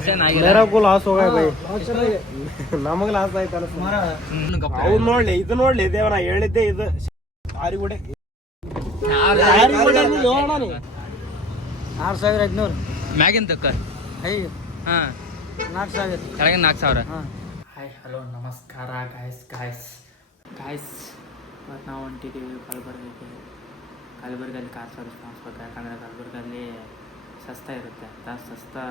मेरा को लॉस हो गया भाई ನಮಗೆ ಲಾಸ್ ಆಯ್ತಲ್ಲ ಅವ್ನು ನೋಡ್ಲಿ ಇದು ನೋಡ್ಲಿ ದೇವನ ಹೇಳಿದ್ದೆ ಇದು ಯಾರಿಗೂಡೆ 6500 ಮ್ಯಾಗಿನ ತಕ್ಕ ಅಯ್ಯ ಹಾಂ 4000 ಕೆಳಗಿನ 4000. ಹಾಯ್ ಹಲೋ ನಮಸ್ಕಾರ ಗಾಯ್ಸ್ ಇವತ್ತು ನಾವು ಹೊಂಟಿದ್ದೀವಿ ಕಲಬುರಗಲ್ಲಿ ಕಾರ್ ಸರ್ವಿಸ್ ಮಾಡಿಸ್ಬೇಕು. ಯಾಕಂದರೆ ಕಲಬುರಗಲ್ಲಿ ಸಸ್ತಾ ಇರುತ್ತೆ ಸಸ್ತಾ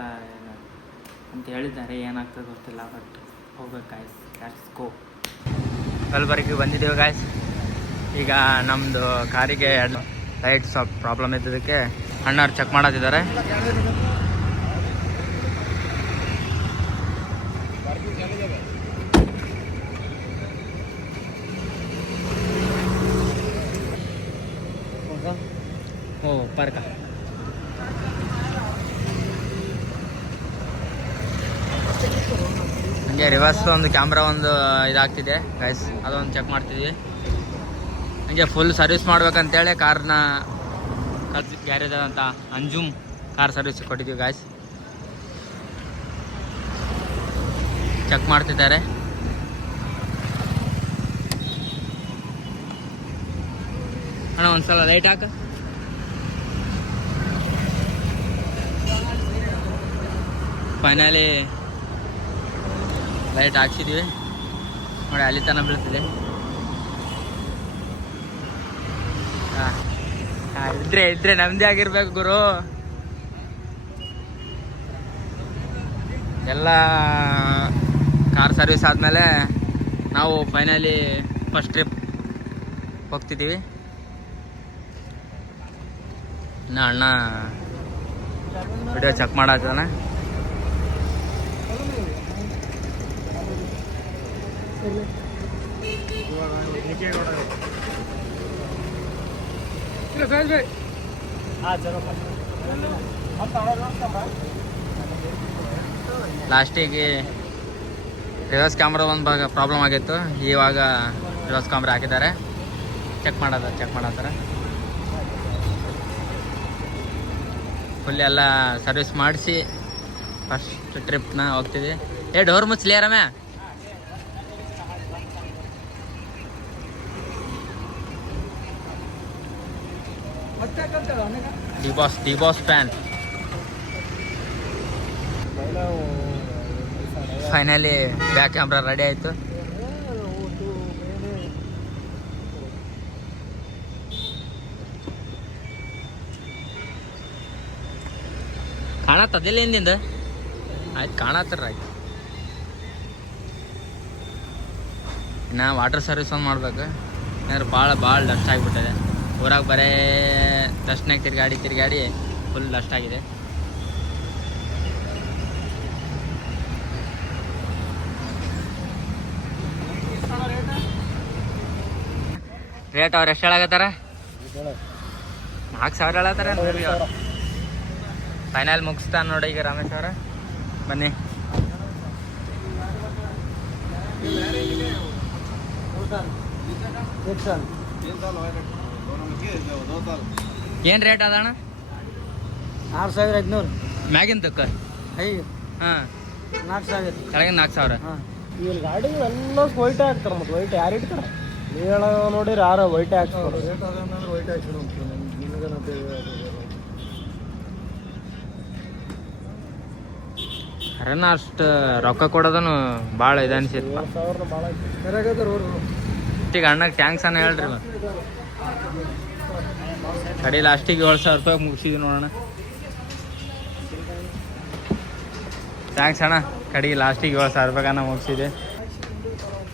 ಅಂತ ಹೇಳಿದ್ದಾರೆ, ಏನಾಗ್ತದೆ ಗೊತ್ತಿಲ್ಲ, ಬಟ್ ಹೋಗ್ಬೇಕು ಗಾಯ್ಸ್. Let's go. ಕಲಬುರಗಿಗೆ ಬಂದಿದ್ದೇವೆ ಗಾಯ್ಸ್. ಈಗ ನಮ್ಮದು ಕಾರಿಗೆ ಲೈಟ್ ಸ್ವಲ್ಪ ಪ್ರಾಬ್ಲಮ್ ಇದ್ದದಕ್ಕೆ ಅಣ್ಣವ್ರು ಚೆಕ್ ಮಾಡತ್ತಿದ್ದಾರೆ. ಓ ಪಾರ್ಕ ಹಂಗೆ ರಿವರ್ಸ್ ಒಂದು ಕ್ಯಾಮ್ರಾ ಒಂದು ಇದಾಗ್ತಿದೆ ಗೈಸ್, ಅದೊಂದು ಚೆಕ್ ಮಾಡ್ತಿದ್ವಿ. ಹಂಗೆ ಫುಲ್ ಸರ್ವಿಸ್ ಮಾಡ್ಬೇಕಂತೇಳಿ ಕಾರ್ನ ಗ್ಯಾರೇಜ್ ಆದಂಥ ಅಂಜುಮ್ ಕಾರ್ ಸರ್ವಿಸ್ ಕೊಟ್ಟಿದ್ದೀವಿ ಗಾಯ್ಸ್. ಚೆಕ್ ಮಾಡ್ತಿದ್ದಾರೆ. ಅಣ್ಣ ಒಂದ್ಸಲ ಲೈಟ್ ಹಾಕ. ಫೈನಲಿ ಲೈಟ್ ಹಾಕ್ಸಿದ್ದೀವಿ ನೋಡಿ, ಅಲ್ಲಿ ತನಕ ಬೀಳ್ತಿದೆ. ಇದ್ರೆ ನಮ್ದೇ ಆಗಿರ್ಬೇಕು ಗುರು. ಎಲ್ಲ ಕಾರ್ ಸರ್ವಿಸ್ ಆದಮೇಲೆ ನಾವು ಫೈನಲಿ ಫಸ್ಟ್ ಟ್ರಿಪ್ ಹೋಗ್ತಿದ್ದೀವಿ. ಇನ್ನು ಅಣ್ಣ ವಿಡಿಯೋ ಚೆಕ್ ಮಾಡತ್ತಾನ. ಲಾಸ್ಟಿಗೆ ರಿವರ್ಸ್ ಕ್ಯಾಮ್ರಾ ಒಂದು ಭಾಗ ಪ್ರಾಬ್ಲಮ್ ಆಗಿತ್ತು, ಇವಾಗ ರಿವರ್ಸ್ ಕ್ಯಾಮ್ರಾ ಹಾಕಿದ್ದಾರೆ. ಚೆಕ್ ಮಾಡತ್ತಾರೆ. ಫುಲ್ ಎಲ್ಲ ಸರ್ವಿಸ್ ಮಾಡಿಸಿ ಫಸ್ಟ್ ಟ್ರಿಪ್ನ ಹೋಗ್ತಿದ್ವಿ. ಡೋರ್ ಮುಚ್ಚಲಿ Ramya. D boss fan. Finally back camera ready ಆಯಿತು. ಕಾಣತ್ತದಿಲ್ಲ ಹಿಂದಿಂದ. ಆಯ್ತು ಕಾಣತ್ತಾರ. ಆಯ್ತು ಇನ್ನು ವಾಟರ್ ಸರ್ವಿಸ್ ಒಂದು ಮಾಡ್ಬೇಕು. ಯಾಕಂದ್ರೆ ಭಾಳ ಡಸ್ಟ್ ಆಗಿಬಿಟ್ಟಿದೆ. ಊರಾಗ ಬರೇ ಡಸ್ಟ್ನಾಗ ತಿರ್ಗಾಡಿ ಫುಲ್ ಡಸ್ಟ್ ಆಗಿದೆ. ರೇಟ್ ಅವ್ರು ಎಷ್ಟು ಹೇಳಾಕತ್ತಾರ? 4000 ಹೇಳತ್ತಾರ. ಫೈನಲ್ ಮುಗಿಸ್ತಾನೆ ನೋಡಿ ಈಗ ರಮೇಶ್ ಅವರ. ಬನ್ನಿ. ಏನು ರೇಟ್ ಅದ ಅಣ್ಣ? 6500 ಮ್ಯಾಗಿನ ತಕ್ಕ ಅಯ್ಯ ಹಾಂ 4000 ಕೆಳಗಿನ 4000. ಇಲ್ಲಿ ಗಾಡಿ ಎಲ್ಲ ವೈಟ್ ಹಾಕ್ತಾರೆ. ಮತ್ತೆ ವೈಟ್ ಯಾರು ಇಡ್ತಾರೆ? ನೀಳ ನೋಡಿರಿ ಯಾರು ವೈಟ್ ಹಾಕ್ತಾರೆ. ಅರನ್ನ ಅಷ್ಟು ರೊಕ್ಕ ಕೊಡೋದನು ಭಾಳ ಇದು ಅನಿಸಿತ್ತು. ಈಗ ಅಣ್ಣಗೆ ಟ್ಯಾಂಕ್ಸ್ ಅನ್ನ ಹೇಳ್ರಿ. ಕಡೆ ಲಾಸ್ಟಿಗೆ 7000 ರೂಪಾಯಿ ಮುಗಿಸಿದ್ವಿ ನೋಡೋಣ. ಥ್ಯಾಂಕ್ಸ್ ಅಣ್ಣ. ಕಡೆಗೆ ಲಾಸ್ಟಿಗೆ 7000 ರೂಪಾಯಿನ ಮುಗಿಸಿದೆ.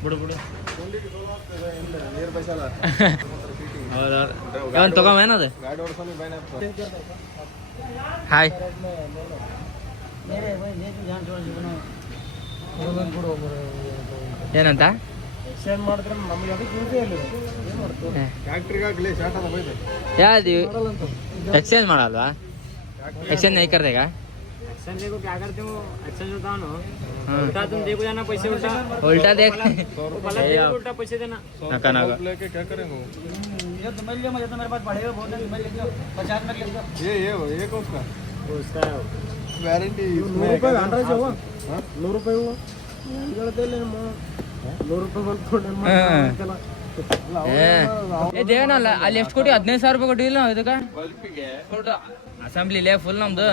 ಬಿಡು ಹೌದೌದು. ಒಂದು ತಗೊಂಬೇನದು. ಹಾಯ್ ಏನಂತ ಯಾವ್ದು ಎಕ್ಸ್ಚೇಂಜ್ ಮಾಡಲ್ವಾ? एक्सचेंज नहीं कर देगा? एक्सचेंज देखो क्या करते हो, एक्सचेंज होता है ना उल्टा, तुम देखो जाना पैसे उल्टा देख उल्टा पैसे देना। नका नका लेके क्या करेंगे? ये तो मिल लिया मुझे, तो मेरे पास पड़ेगा बहुत, मिल लिया 50 में लिया। ये कौन सा? उसका ವ್ಯಾರಂಟಿ. 100 ರೂಪಾಯಿ ಅಂಡ್ರಾಜ್ ಅವ 100 ರೂಪಾಯಿ ಅವ ಹೇಳ್ತಿಲ್ಲ ನಿಮ್ಮ 100 ರೂಪಾಯಿ ಬಂದ್ಕೊಂಡು ದೇವನಲ್ಲ ಅಲ್ಲಿ ಎಷ್ಟು ಕೊಟ್ಟು 15,000 ರೂಪಾಯಿ ಕೊಟ್ಟಿಲ್ಲ ಇದಕ್ಕೆ ಅಸೆಂಬ್ಲಿಲೇ ಫುಲ್ ನಮ್ದು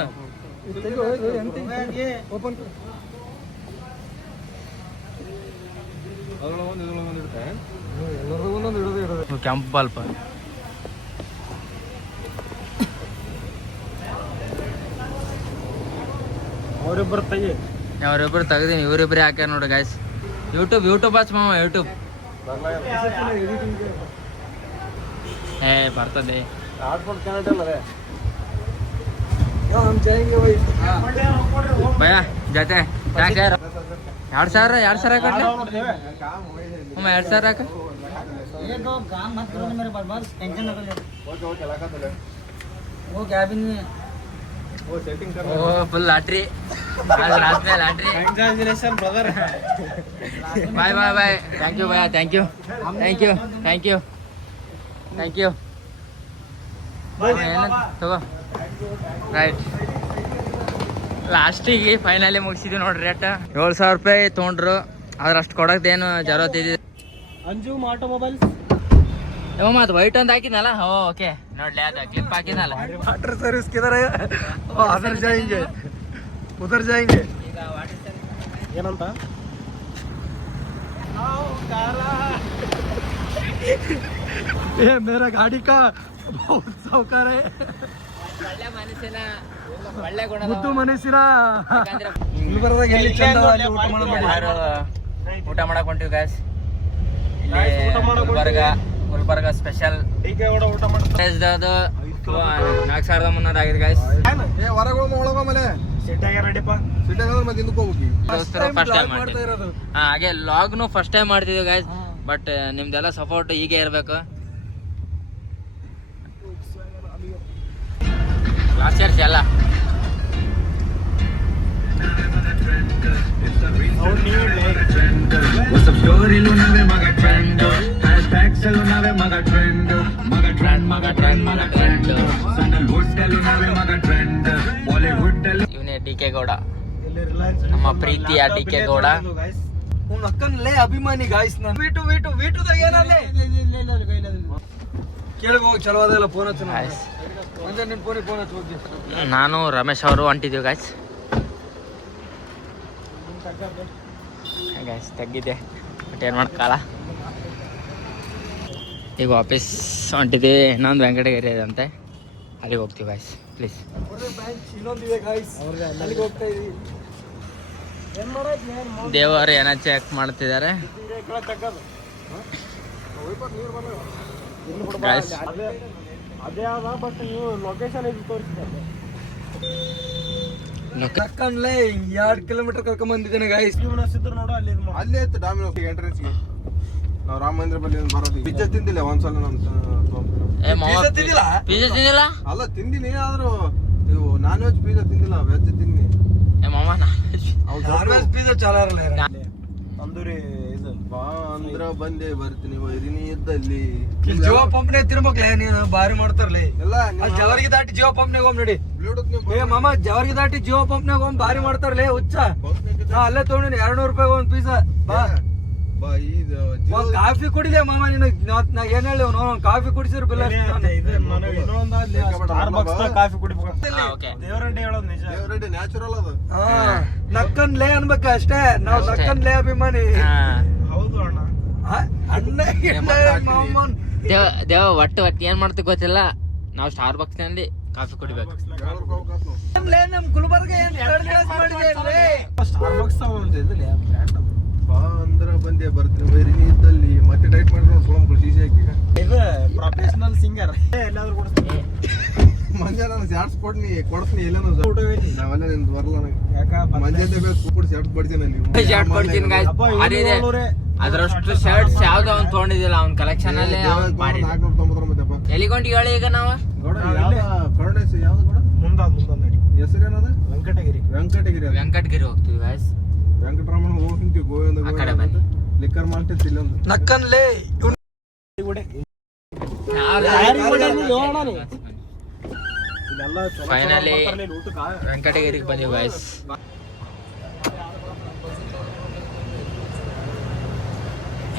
ಓಪನ್ ಕೆಂಪು ಬಲ್ಪ್ ಅವರಿಬ್ಬರು ತೆಗಿ ಅವ್ರಿಬ್ರು ತೆಗ್ದೀನಿ ಇವರಿಬ್ಬರೇ ಹಾಕ್ಯಾರ ನೋಡಿ ಗಾಯ್ಸ್ ಯೂಟ್ಯೂಬ್ ಹಚ್ಚ ಮಾವ ಯೂಟ್ಯೂಬ್ ಏ ಬರ್ತದೆ ಆಡ್ಕೊಂಡು ಕನ್ನಡ ಅಲ್ಲ ಭಯ ಜೊತೆ ಯಾಕೆ 2,000 ಕಟ್ಲೆ 2,000 ಹಾಕ ಓ full lottery lottery congratulation brother bye bye bye thank you ಭಯ ಥ್ಯಾಂಕ್ ಯು ತಗೋ ರೈಟ್ ಲಾಸ್ಟಿಗೆ ಫೈನಲಿ ಮುಗಿಸಿದ್ವಿ ನೋಡ್ರಿ ರೇಟ್ 7,000 ರೂಪಾಯಿ ತೊಗೊಂಡ್ರು ಆದ್ರೆ ಅಷ್ಟು ಕೊಡೋದೇನು ಜರತ್ತಿದ್ವಿ ಅಂಜು ಆಟೋಮೊಬೈಲ್ ಮತ್ತೆ ವೈಟ್ ಒಂದು ಹಾಕಿದ್ನಲ್ಲ ಓಕೆ ನೋಡ್ಲಿ ಅದ ಕ್ಲಿಪ್ ಹಾಕಿದ್ನಲ್ಲ वाटर सर्विस किधर है? उधर जाएंगे ಈಗ ವಾಟರ್ ಏನಂತ ये मेरा गाड़ी का बहुत साउकार है. ಒಳ್ಳೆ ಮನುಷ್ಯನ ಒಳ್ಳೆ ಗುಣ ಮುದ್ದು ಮನಸ್ಸಿನ ಯಾಕಂದ್ರೆ ಗುಲ್ಬರ್ಗದಾಗ ಎಲ್ಲಿ ಚಂದ ಅಲ್ಲಿ ಊಟ ಮಾಡೋದು. ಯಾರು ಊಟ ಮಾಡಕ್ ಹೊಂಟಿವಿ ಗಾಯ್ಸ್ Guys, ಊಟ ಮಾಡಕ್ ಗುಲ್ಬರ್ಗ ಸ್ಪೆಷಲ್ ಡಿಕೆ ಕೂಡ ಊಟ ಮಾಡ್ತಾರೆ ಅದು 4,300 ಆಗಿದೆ ಗಾಯ್ಸ್ ಏ ಹೊರಗೆ ಒಳಗ ಮೇಲೆ ಸಿಟ್ಟಾಗ ರೆಡಿಪ್ಪ ಸಿಟ್ಟಾಗ ಮತ್ತೆ ಹಿಂದಕ್ಕೆ ಹೋಗ್ಬೇಕು. ದೋಸ್ತರು ಫಸ್ಟ್ ಟೈಮ್ ಮಾಡ್ತಿದ್ವಿ ಹಾಗೆ ಲಾಗ್ನು ಫಸ್ಟ್ ಟೈಮ್ ಮಾಡ್ತಿದ್ವಿ ಗಾಯ್ಸ್ ಬಟ್ ನಿಮ್ದೆಲ್ಲ ಸಪೋರ್ಟ್ ಹೀಗೆ ಇರಬೇಕು ಲಾಸ್ಟ್ ಇಯರ್ಸ್ ಎಲ್ಲ ಇವನೇ ಡಿ.ಕೆ. ಗೌಡ ನಮ್ಮ ಪ್ರೀತಿಯ ಡಿ.ಕೆ. ಗೌಡ ಅವ್ನ ಅಕ್ಕನಲ್ಲೇ ಅಭಿಮಾನಿ ಗಾಯ್ಸ್ ನಾನು ವೀಟುದಾಗ ಏನಲ್ಲಿ ಕೇಳಿ ಹೋಗಿ ಚಲೋ ಅದಲ್ಲ ಫೋನ್ ಹಚ್ಚ Guys, ಮುಂಜಾನೆ ನಿನ್ ಫೋನ್ ಹಚ್ಚಿ ಹೋಗಿ. ನಾನು ರಮೇಶ್ ಅವರು ಹೊಂಟಿದ್ದೀವಿ ಗಾಯ್ಸ್ ಗಾಯ್ಸ್ ತೆಗ್ಗಿದೆ ಬಟ್ ಏನು ಮಾಡೋಕ್ಕಾಗಲ್ಲ ಈಗ ವಾಪಸ್ ಹೊಂಟಿದ್ದೀವಿ ಇನ್ನೊಂದು ವೆಂಕಟಗಿರಿ ಇದೆ ಅಂತೆ ಅಲ್ಲಿಗೆ ಹೋಗ್ತೀವಿ ಗಾಯ್ಸ್ ಪ್ಲೀಸ್ ಇನ್ನೊಂದಿದೆ ಗಾಯ್ಸ್ ಅಲ್ಲಿಗೆ ಹೋಗ್ತಾ ಇದೀವಿ. ದೇವರು ಏನೋ ಚೆಕ್ ಮಾಡ್ತಿದ್ದಾರೆ ಗಾಯ್ಸ್ ಅದೇ ಅದ ಬಟ್ ನೀವು ಲೊಕೇಶನ್ ಇದು ತೋರಿಸಿದ್ರೆ ಅಕ್ಕನಲ್ಲೇ 2 ಕಿಲೋಮೀಟರ್ ಕರ್ಕೊಂಡ್ ಬಂದಿದ್ದೇನೆ ಗಾಯ್ಸ್. ಸಿದ್ರು ನೋಡು ಅಲ್ಲಿ ಇದು ಅಲ್ಲೇ ಇತ್ತು ಡಾಮಿನೋಸ್ ಎಂಟ್ರೆನ್ಸ್ ನಾವು ರಾಮ ಮಂದಿರ ಬಲ್ಲಿ ಬರೋದು ಪಿಜ್ಜಾ ತಿಂದಿಲ್ಲ ಒಂದ್ಸಲ ಪಿಜ್ಜಾ ತಿಂದಿಲ್ಲ ಅಲ್ಲ ತಿಂದಿನಿ ಆದ್ರೂ ಇವು ನಾನ್ ವೆಜ್ ಪಿಜ್ಜಾ ತಿಂದಿಲ್ಲ ವೆಜ್ ತಿಂದಿನಿ ಮಾಮ ಪಿಜ್ಜಾ ಚಾಲ ಇರಲ್ಲ ತಂದೂರಿ ಇದು ಬಾ ಅಂದ್ರ ಬಂದೆ ಬರ್ತೀನಿ ವೈರಿನಿ ಇದ್ದಲ್ಲಿ ಜೀವ ಪಂಪ್ನೇ ತಿರ್ಬೇಕ್ಲೆ ನೀನು ಬಾರಿ ಮಾಡ್ತಾರಲ್ಲ ಎಲ್ಲ ಅಲ್ಲಿ ಜವರ್ಗಿ ದಾಟಿ ಜೀವ ಪಂಪ್ನಾಗ ಹೋಗ್ ನೋಡಿ ಬ್ಲೂಟೂತ್ ಏ ಮಾಮ ಜವರ್ಗಿ ದಾಟಿ ಜೀವ ಪಂಪ್ನಾಗ ಹೋಗ್ ಬಾರಿ ಮಾಡ್ತಾರಲ್ಲ ಹುಚ್ಚ ನಾ ಅಲ್ಲೇ ತಗೊಂಡಿನಿ 200 ರೂಪಾಯಿ ಒಂದ್ ಪಿಜ್ಜಾ ಬಾ ಬಾ ಇದು ಒಂದ್ ಕಾಫಿ ಕುಡಿದೆ ಮಾಮ ನೀನು ನಾ ಏನ್ ಹೇಳಿ ಕಾಫಿ ಕುಡಿಸಿದ್ರು ಬಿಲ್ಲ ಇದು ನನಗೆ ಇನ್ನೊಂದು ಅಲ್ಲಿ ಸ್ಟಾರ್ಬಕ್ಸ್ ಕಾಫಿ ಕುಡಿಬೇಕು ಓಕೆ ದೇವರಡ್ಡಿ ಹೇಳೋದು ನಿಜ ದೇವರಡ್ಡಿ ನ್ಯಾಚುರಲ್ ಅದು ನಕ್ಕನ್ ಲೇ ಅನ್ಬೇಕ ಅಷ್ಟೇ ನಾವ್ ನಕ್ಕನ್ ಲೇ ಅಭಿಮಾನಿ ಹೌದು ಅಣ್ಣ ಅಣ್ಣ ಮಾಮನ್ ದೇವ ಒಟ್ಟು ಏನ್ ಮಾಡ್ತೀವಿ ಗೊತ್ತಿಲ್ಲ ನಾವು ಸ್ಟಾರ್ ಬಾಕ್ಸ್ ನಲ್ಲಿ ಕಾಫಿ ಕುಡಿಬೇಕು ಲೇ ನಮ್ ಗುಲ್ಬರ್ಗ ಏನ್ third class ಮಾಡಿದೆ ಲೇ ಸ್ಟಾರ್ಬಕ್ಸ್ ಒಂದು ಇದು ಬ್ರ್ಯಾಂಡ್ ಬಾ ಅಂದ್ರ ಬಂದೆ ಬರ್ತೀನಿ ವೈರಿನಿ ಇದ್ದಲ್ಲಿ ಮತ್ತೆ ಟೈಟ್ ಮಾಡ್ಕೊಂಡು ಸೋಮಗಳು ಸೀಸಿ ಹಾಕಿ ಇದು ಪ್ರೊಫೆಷನಲ್ ಸಿಂಗರ್ ಎಲ್ಲಾದ್ರೂ ಕೊಡ್ತೀನಿ ಮಂಜ ನಾನು ಶಾರ್ಟ್ಸ್ ಕೊಡ್ತೀನಿ ಎಲ್ಲಾನು ನಾವೆಲ್ಲ ನಿಂದು ಬರಲ್ಲ ನನಗೆ ಯಾಕ ಮಂಜಾದ ಬೇಕು ಕೂಪಿಡ್ ಶಾರ್ಟ್ಸ್ ಕೊಡ್ತೀನಿ ಅಲ್ಲಿ ಶರ್ಟ್ ಕೊಡ್ತೀನಿ guys. ಅದಿದೆ ಅದ್ರಷ್ಟು ಶರ್ಟ್ಸ್ ಯಾವ್ದೋ ಅವ್ನು ತೊಗೊಂಡಿದ್ದಿಲ್ಲ ಅವ್ನ ಕಲೆಕ್ಷನ್ ಅಲ್ಲೇ ಅವ್ನು ಮಾಡಿ 499 ಎಲ್ಲಿಗೊಂಡು ಹೇಳಿ ಈಗ ನಾವು ಗೌಡ ಕರುಣೇಶ್ ಯಾವ್ದು ಗೌಡ ಮುಂದೊಂದು ನಡಿ ಹೆಸರೇನದ ವೆಂಕಟಗಿರಿ ವೆಂಕಟಗಿರಿ ವೆಂಕಟಗಿರಿ ಹೋಗ್ತೀವಿ ಗಾಯ್ಸ್ ವೆಂಕಟರಮಣ ಹೋಗ್ತಿ ಗೋವಿಂದ ಆ ಕಡೆ ಬನ್ನಿ ಲಿಕ್ಕರ್ ಮಾಲ್ಟೆಸ್ ಇಲ್ಲೊಂದು ನಕ್ಕನ್ ಲೇ ಇಲ್ಲೆಲ್ಲ ಎಲ್ಲ ಚಲೋ Finally. ಬರ್ತಾರಲ್ಲ ಇಲ್ಲಿ ಊಟಕ್ಕ. ವೆಂಕಟಗಿರಿಗೆ ಬಂದೀವಿ ಗಾಯ್ಸ್.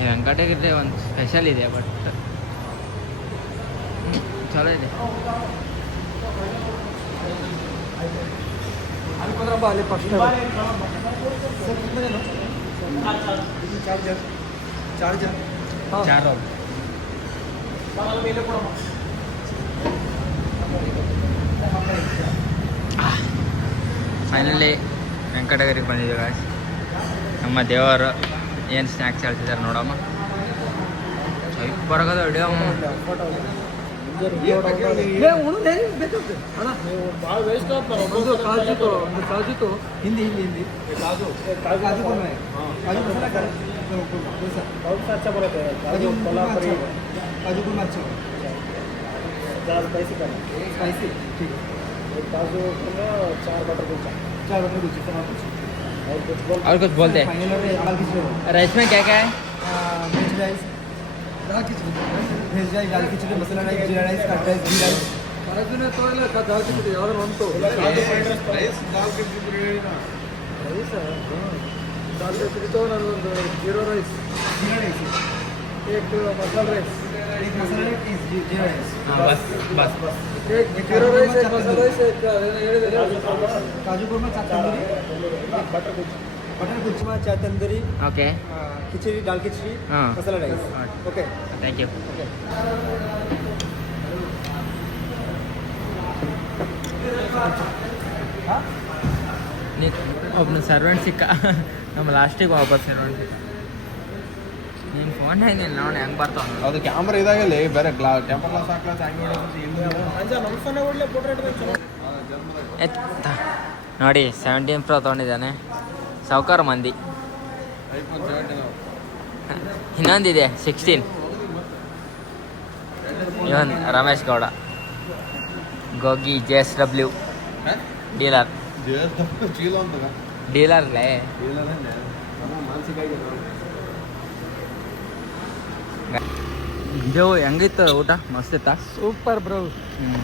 ವೆಂಕಟಗಿರಿ ಒಂದು ಸ್ಪೆಷಲ್ ಇದೆ ಬಟ್ ಚಲೋ ಇದೆ. ಅಲ್ಲಿ ಬಂದ್ರಪ್ಪ ಅಲ್ಲಿ ಫಸ್ಟ್ ಚಾರ್ಜರ್ ಚಾರೋ ಫೈನಲಿ ವೆಂಕಟಗಿರಿಗೆ ಬಂದಿದ್ದೀವಿ ಗಾಯ್ಸ್. ನಮ್ಮ ದೇವರು ಏನು ಸ್ನ್ಯಾಕ್ಸ್ ಹೇಳ್ತಿದ್ದಾರೆ ನೋಡಮ್ಮ. ಬರೋದ ವಿಡಿಯೋ ಭಾಳ ವೇಸ್ಟ್ ಆಗ್ತಾರ ಒಂದು ಕಾಜು ಹಿಂದಿ ಕಾಜು ಕಾಜು बहुत अच्छा बರುತ್ತೆ ಕಾಜು ಕೊಲ್ಹಾಪುರಿ काजू कुरमा अच्छा ज़्यादा स्पाइसी करना स्पाइसी ठीक है एक काजू कुरमा 4 बटर कुलचा 4 बटर कुलचा और कुछ और कुछ बोलते हैं. फाइनल में दाल खिचड़ी राइस में क्या क्या है? वेज राइस दाल खिचड़ी वेज राइस दाल खिचड़ी मसाला राइस जीरा राइस कट राइस घी राइस ಕಾಜುನೇ ತೋರಿಲ್ಲ दाल खिचड़ी ಯಾವ್ದಾರು ಒಂದು ರೈಸ್ ದಾಲ್ ಕಿಚಡಿ ರೈಸ್ दाल खिचड़ी तो ಒಂದು जीरा राइस एक मसाला राइस एक मसाला राइस एक जीरा राइस हाँ बस बस एक जीरा राइस एक मसाला राइस एक काजू कुरमा चाट तंदूरी बटर कुलचा बटर कुलचा चाट तंदूरी ओके खिचड़ी दाल खिचड़ी हाँ. मसाला राइस ओके ಥ್ಯಾಂಕ್ ಯು. ಒಬ್ಬನು ಸರ್ವೆಂಟ್ ಸಿಕ್ಕ ನಮ್ಮ ಲಾಸ್ಟಿಗೆ ಒಬ್ಬ ಸರ್ವೆಂಟ್ ಸಿಕ್ಕ. ನೀನು ಫೋನ್ ಹೆಂಗಿಲ್ಲ ನೋಡಿ ಹೆಂಗೆ ಬರ್ತಾವ ಅದು ಕ್ಯಾಮ್ರಾ ಇದಾಗಲ್ಲ ಬೇರೆ ಟೆಂಪರ್ ಗ್ಲಾಸ್ ಹಾಕ್ಲಾಸ್ ಹಂಗೆ ಅಂಜ ನಮ್ಸನೆ ಒಳ್ಳೆ ಪೋರ್ಟ್ರೇಟ್ ಚಲೋ ಎತ್ತ ನೋಡಿ 17 Pro ತೊಗೊಂಡಿದ್ದಾನೆ. ಸಾವ್ಕಾರ ಮಂದಿ. ಐಫೋನ್ 17 ಇನ್ನೊಂದಿದೆ 16. ಇವನ್ ರಮೇಶ್ ಗೌಡ ಗೋಗಿ JSW ಡೀಲರ್ ಚೀಲ ಅಂತದ ಡೀಲರ್ಲೇ. ಇದು ಹೆಂಗಿತ್ತು ಊಟ? ಮಸ್ತ್ ಇತ್ತಾ? ಸೂಪರ್ ಬ್ರೋ ಹ್ಞೂ